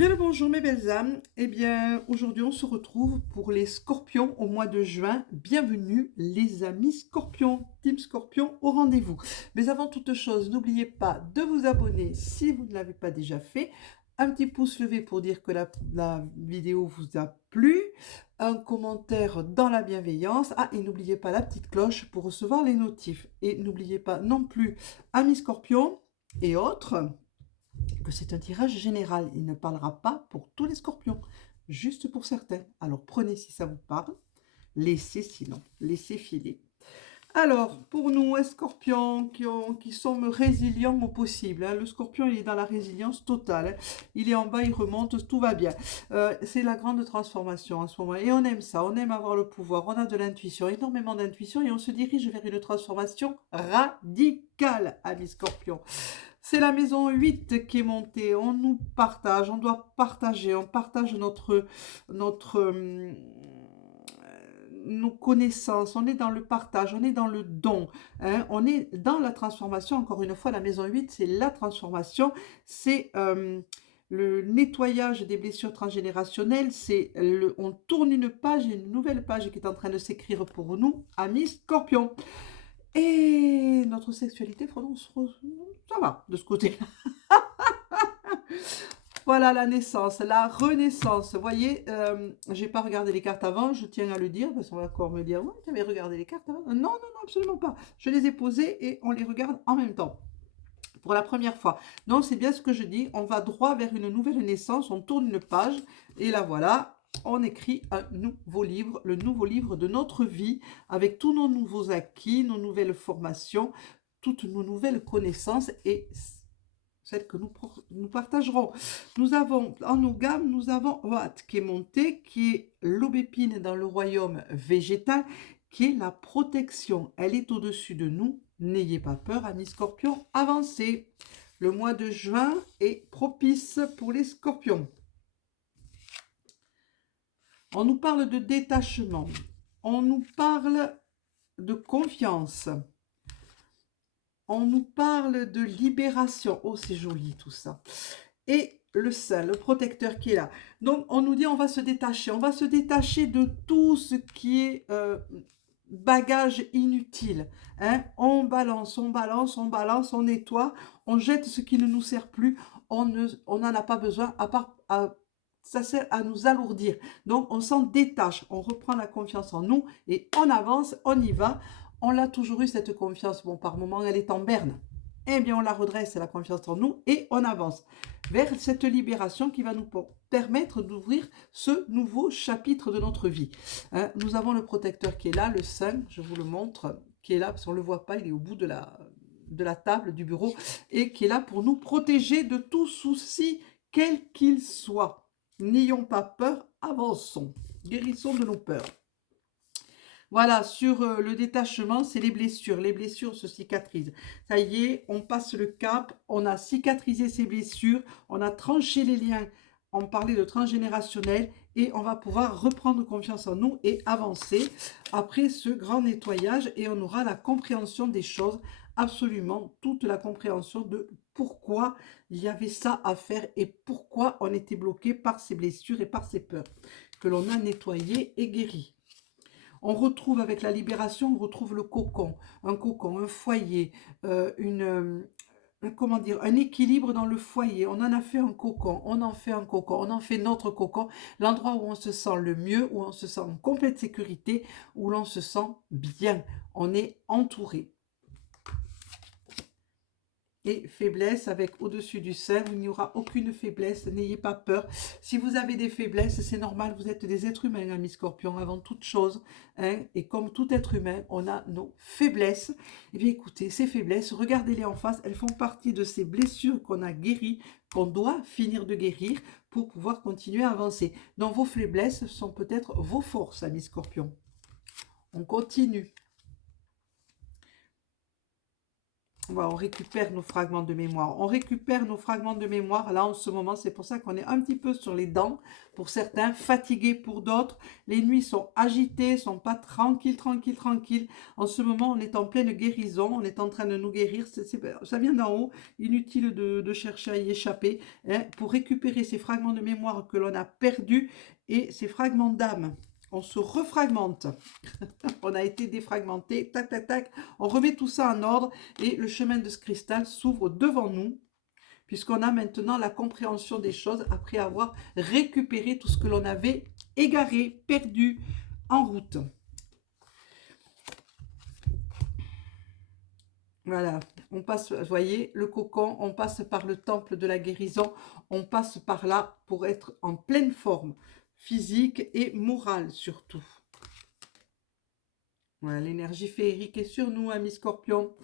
Bien le bonjour mes belles âmes. Eh bien aujourd'hui on se retrouve pour les scorpions au mois de juin. Bienvenue les amis scorpions, team scorpion au rendez-vous. Mais avant toute chose, n'oubliez pas de vous abonner si vous ne l'avez pas déjà fait. Un petit pouce levé pour dire que la vidéo vous a plu. Un commentaire dans la bienveillance. Ah, et n'oubliez pas la petite cloche pour recevoir les notifs. Et n'oubliez pas non plus, amis scorpions et autres, que c'est un tirage général. Il ne parlera pas pour tous les scorpions, juste pour certains. Alors prenez si ça vous parle, laissez sinon, laissez filer. Alors, pour nous, les scorpions qui sommes résilients au possible, hein, le scorpion, il est dans la résilience totale. Hein, il est en bas, il remonte, tout va bien. C'est la grande transformation en ce moment. Et on aime ça, on aime avoir le pouvoir, on a de l'intuition, énormément d'intuition, et on se dirige vers une transformation radicale, amis scorpions. C'est la maison 8 qui est montée, on nous partage, on doit partager, on partage notre nos connaissances, on est dans le partage, on est dans le don, hein, on est dans la transformation. Encore une fois, la maison 8, c'est la transformation, c'est le nettoyage des blessures transgénérationnelles, on tourne une page, une nouvelle page qui est en train de s'écrire pour nous, amis scorpions. Et notre sexualité, ça va de ce côté-là. Voilà la naissance, la renaissance. Vous voyez, j'ai pas regardé les cartes avant, je tiens à le dire, parce qu'on va encore me dire, ouais, tu avais regardé les cartes avant. Non, non, non, absolument pas. Je les ai posées et on les regarde en même temps. Pour la première fois. Donc, c'est bien ce que je dis, on va droit vers une nouvelle naissance, on tourne une page, et là, voilà, on écrit un nouveau livre, le nouveau livre de notre vie, avec tous nos nouveaux acquis, nos nouvelles formations, toutes nos nouvelles connaissances, et celles que nous partagerons. Nous avons, en nos gammes, nous avons Watt qui est monté, qui est l'aubépine dans le royaume végétal, qui est la protection. Elle est au-dessus de nous. N'ayez pas peur, amis scorpions, avancez. Le mois de juin est propice pour les scorpions. On nous parle de détachement. On nous parle de confiance. On nous parle de libération. Oh, c'est joli tout ça. Et le saint, le protecteur qui est là. Donc, on nous dit on va se détacher. On va se détacher de tout ce qui est bagage inutile. Hein? On balance, on balance, on balance, on nettoie, on jette ce qui ne nous sert plus. On n'en a pas besoin, à part... ça sert à nous alourdir. Donc, on s'en détache. On reprend la confiance en nous et on avance, on y va. On l'a toujours eu, cette confiance. Bon, par moments, elle est en berne. Eh bien, on la redresse, la confiance en nous, et on avance vers cette libération qui va nous permettre d'ouvrir ce nouveau chapitre de notre vie. Hein, nous avons le protecteur qui est là, le saint, je vous le montre, qui est là, parce qu'on ne le voit pas, il est au bout de la table, du bureau, et qui est là pour nous protéger de tout souci, quel qu'il soit. N'ayons pas peur, avançons, guérissons de nos peurs. Voilà, sur le détachement, c'est les blessures. Les blessures se cicatrisent. Ça y est, on passe le cap, on a cicatrisé ces blessures, on a tranché les liens, on parlait de transgénérationnel, et on va pouvoir reprendre confiance en nous et avancer après ce grand nettoyage, et on aura la compréhension des choses, absolument toute la compréhension de pourquoi il y avait ça à faire et pourquoi on était bloqué par ces blessures et par ces peurs que l'on a nettoyées et guéries. On retrouve avec la libération, on retrouve le cocon, un foyer, comment dire, un équilibre dans le foyer. On en a fait un cocon, on en fait un cocon, on en fait notre cocon, l'endroit où on se sent le mieux, où on se sent en complète sécurité, où l'on se sent bien. On est entouré. Et faiblesse avec au-dessus du sein, il n'y aura aucune faiblesse, n'ayez pas peur. Si vous avez des faiblesses, c'est normal, vous êtes des êtres humains, amis scorpions, avant toute chose. Hein, et comme tout être humain, on a nos faiblesses. Eh bien écoutez, ces faiblesses, regardez-les en face, elles font partie de ces blessures qu'on a guéries, qu'on doit finir de guérir pour pouvoir continuer à avancer. Donc vos faiblesses sont peut-être vos forces, amis scorpions. On continue. Voilà, on récupère nos fragments de mémoire. On récupère nos fragments de mémoire. Là, en ce moment, c'est pour ça qu'on est un petit peu sur les dents. Pour certains, fatigués pour d'autres. Les nuits sont agitées, sont pas tranquilles, tranquilles, tranquilles. En ce moment, on est en pleine guérison. On est en train de nous guérir. Ça vient d'en haut. Inutile de chercher à y échapper, hein, pour récupérer ces fragments de mémoire que l'on a perdus et ces fragments d'âme. On se refragmente. On a été défragmenté, tac, tac, tac. On remet tout ça en ordre et le chemin de ce cristal s'ouvre devant nous, puisqu'on a maintenant la compréhension des choses après avoir récupéré tout ce que l'on avait égaré, perdu en route. Voilà, on passe, vous voyez, le cocon, on passe par le temple de la guérison, on passe par là pour être en pleine forme, physique et morale surtout. Voilà, l'énergie féerique est sur nous, amis scorpions.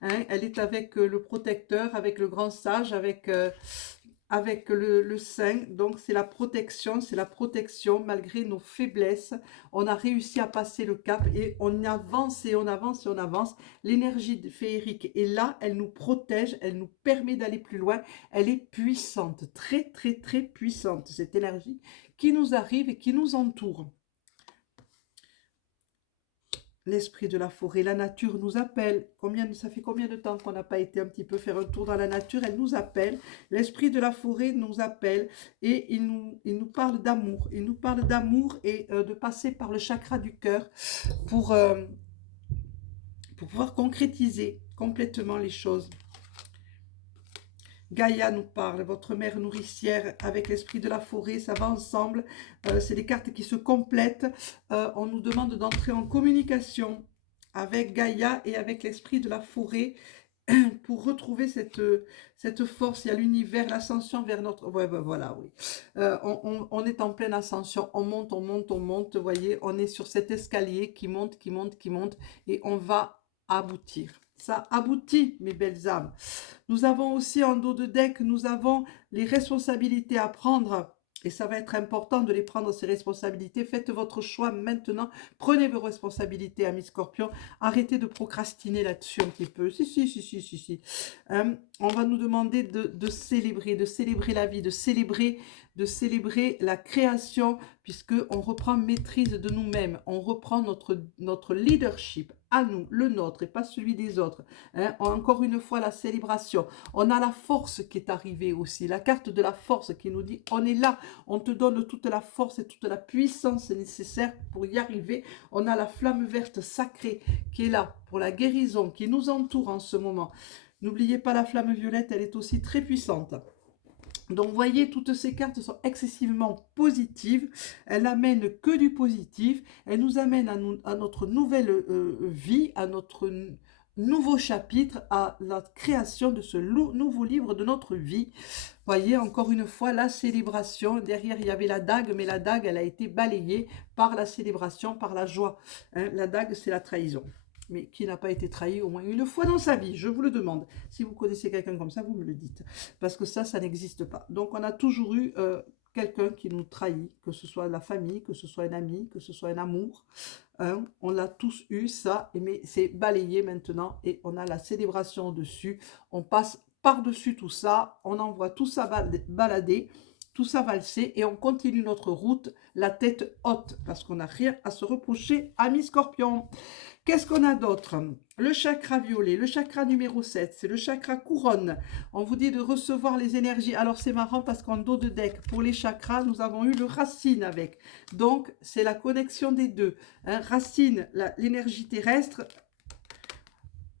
Hein, elle est avec le protecteur, avec le grand sage, avec le saint. Donc c'est la protection malgré nos faiblesses. On a réussi à passer le cap et on avance et on avance et on avance. L'énergie féerique est là, elle nous protège, elle nous permet d'aller plus loin. Elle est puissante, très très très puissante, cette énergie qui nous arrive et qui nous entoure. L'esprit de la forêt, la nature nous appelle. Ça fait combien de temps qu'on n'a pas été un petit peu faire un tour dans la nature? Elle nous appelle. L'esprit de la forêt nous appelle et il nous parle d'amour. Il nous parle d'amour et de passer par le chakra du cœur pour, euh, pour pouvoir concrétiser complètement les choses. Gaïa nous parle, votre mère nourricière avec l'esprit de la forêt, ça va ensemble. C'est des cartes qui se complètent. On nous demande d'entrer en communication avec Gaïa et avec l'esprit de la forêt pour retrouver cette force. Il y a l'univers, l'ascension vers notre... Ouais, ben voilà, oui. On est en pleine ascension, on monte, on monte, on monte. Vous voyez, on est sur cet escalier qui monte, qui monte, qui monte et on va aboutir. Ça aboutit, mes belles âmes. Nous avons aussi en dos de deck, nous avons les responsabilités à prendre. Et ça va être important de les prendre, ces responsabilités. Faites votre choix maintenant. Prenez vos responsabilités, amis scorpions. Arrêtez de procrastiner là-dessus un petit peu. Si. On va nous demander de célébrer la vie, de célébrer la création, puisqu'on reprend maîtrise de nous-mêmes. On reprend notre leadership à nous, le nôtre et pas celui des autres. Hein, encore une fois, la célébration. On a la force qui est arrivée aussi, la carte de la force qui nous dit on est là, on te donne toute la force et toute la puissance nécessaire pour y arriver. On a la flamme verte sacrée qui est là pour la guérison, qui nous entoure en ce moment. N'oubliez pas la flamme violette, elle est aussi très puissante. Donc, vous voyez, toutes ces cartes sont excessivement positives. Elles n'amènent que du positif. Elles nous amènent à notre nouvelle vie, à notre nouveau chapitre, à la création de ce nouveau livre de notre vie. Vous voyez, encore une fois, la célébration. Derrière, il y avait la dague, mais la dague, elle a été balayée par la célébration, par la joie. Hein, la dague, c'est la trahison. Mais qui n'a pas été trahi au moins une fois dans sa vie? Je vous le demande. Si vous connaissez quelqu'un comme ça, vous me le dites. Parce que ça n'existe pas. Donc, on a toujours eu quelqu'un qui nous trahit, que ce soit la famille, que ce soit un ami, que ce soit un amour. Hein, on l'a tous eu, ça, mais c'est balayé maintenant et on a la célébration dessus. On passe par-dessus tout ça, on envoie tout ça balader, tout ça valser et on continue notre route, la tête haute, parce qu'on n'a rien à se reprocher, amis scorpions. Qu'est-ce qu'on a d'autre? Le chakra violet, le chakra numéro 7, c'est le chakra couronne. On vous dit de recevoir les énergies. Alors c'est marrant parce qu'en dos de deck, pour les chakras, nous avons eu le racine avec. Donc c'est la connexion des deux. Hein, racine, l'énergie terrestre,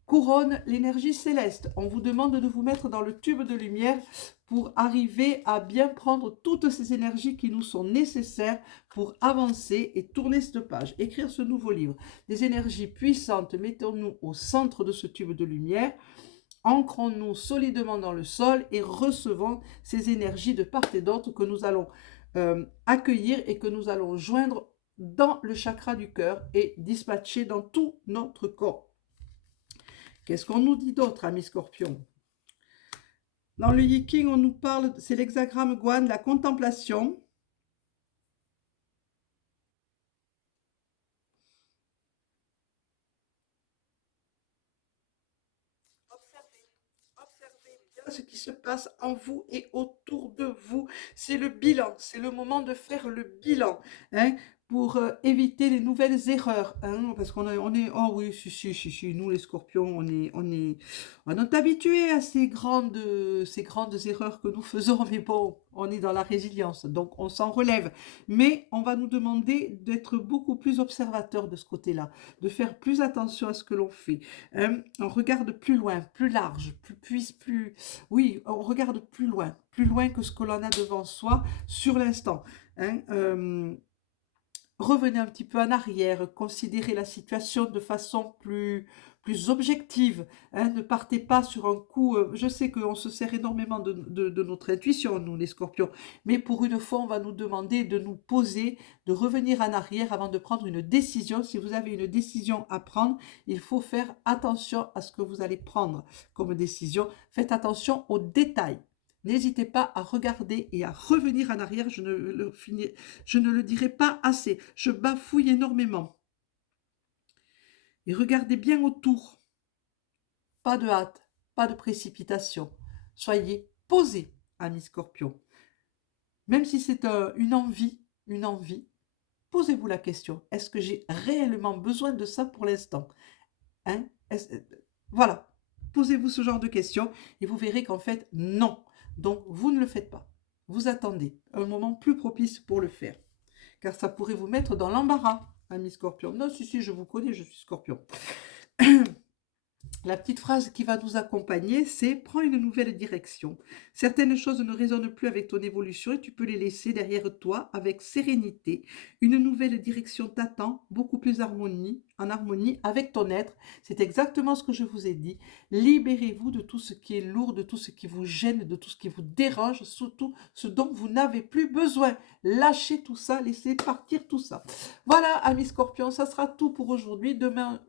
couronne, l'énergie céleste. On vous demande de vous mettre dans le tube de lumière pour arriver à bien prendre toutes ces énergies qui nous sont nécessaires pour avancer et tourner cette page, écrire ce nouveau livre. Des énergies puissantes, mettons-nous au centre de ce tube de lumière, ancrons-nous solidement dans le sol et recevons ces énergies de part et d'autre que nous allons accueillir et que nous allons joindre dans le chakra du cœur et dispatcher dans tout notre corps. Qu'est-ce qu'on nous dit d'autre, amis scorpions? Dans le Yiking, on nous parle, c'est l'hexagramme Guan, la contemplation. ce qui se passe en vous et autour de vous. C'est le bilan, c'est le moment de faire le bilan, hein, pour éviter les nouvelles erreurs, hein, parce oh oui, si, nous les scorpions, on est habitués à ces grandes erreurs que nous faisons, mais bon, on est dans la résilience, donc on s'en relève. Mais on va nous demander d'être beaucoup plus observateur de ce côté-là, de faire plus attention à ce que l'on fait. On regarde plus loin, plus large, oui, on regarde plus loin que ce que l'on a devant soi sur l'instant, hein. Revenez un petit peu en arrière, considérez la situation de façon plus objective, hein, ne partez pas sur un coup, je sais qu'on se sert énormément de notre intuition, nous les scorpions, mais pour une fois, on va nous demander de nous poser, de revenir en arrière avant de prendre une décision. Si vous avez une décision à prendre, il faut faire attention à ce que vous allez prendre comme décision. Faites attention aux détails. N'hésitez pas à regarder et à revenir en arrière, je ne le dirai pas assez. Je bafouille énormément. Et regardez bien autour. Pas de hâte, pas de précipitation. Soyez posés, amis scorpions. Même si c'est une envie, posez-vous la question. Est-ce que j'ai réellement besoin de ça pour l'instant, hein? Voilà. Posez-vous ce genre de questions et vous verrez qu'en fait, non. Donc, vous ne le faites pas. Vous attendez un moment plus propice pour le faire. Car ça pourrait vous mettre dans l'embarras, ami scorpion. Non, si, je vous connais, je suis scorpion. La petite phrase qui va nous accompagner, c'est « Prends une nouvelle direction ». Certaines choses ne résonnent plus avec ton évolution et tu peux les laisser derrière toi avec sérénité. Une nouvelle direction t'attend, beaucoup plus en harmonie avec ton être. C'est exactement ce que je vous ai dit. Libérez-vous de tout ce qui est lourd, de tout ce qui vous gêne, de tout ce qui vous dérange, surtout ce dont vous n'avez plus besoin. Lâchez tout ça, laissez partir tout ça. Voilà, amis scorpions, ça sera tout pour aujourd'hui. Demain,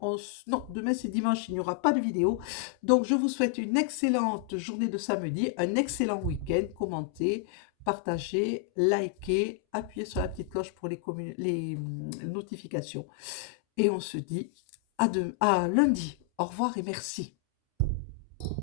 demain c'est dimanche, il n'y aura pas de vidéo. Donc, je vous souhaite une excellente journée de samedi, un excellent week-end. Commentez, partagez, likez, appuyez sur la petite cloche pour les notifications. Et on se dit à lundi. Au revoir et merci.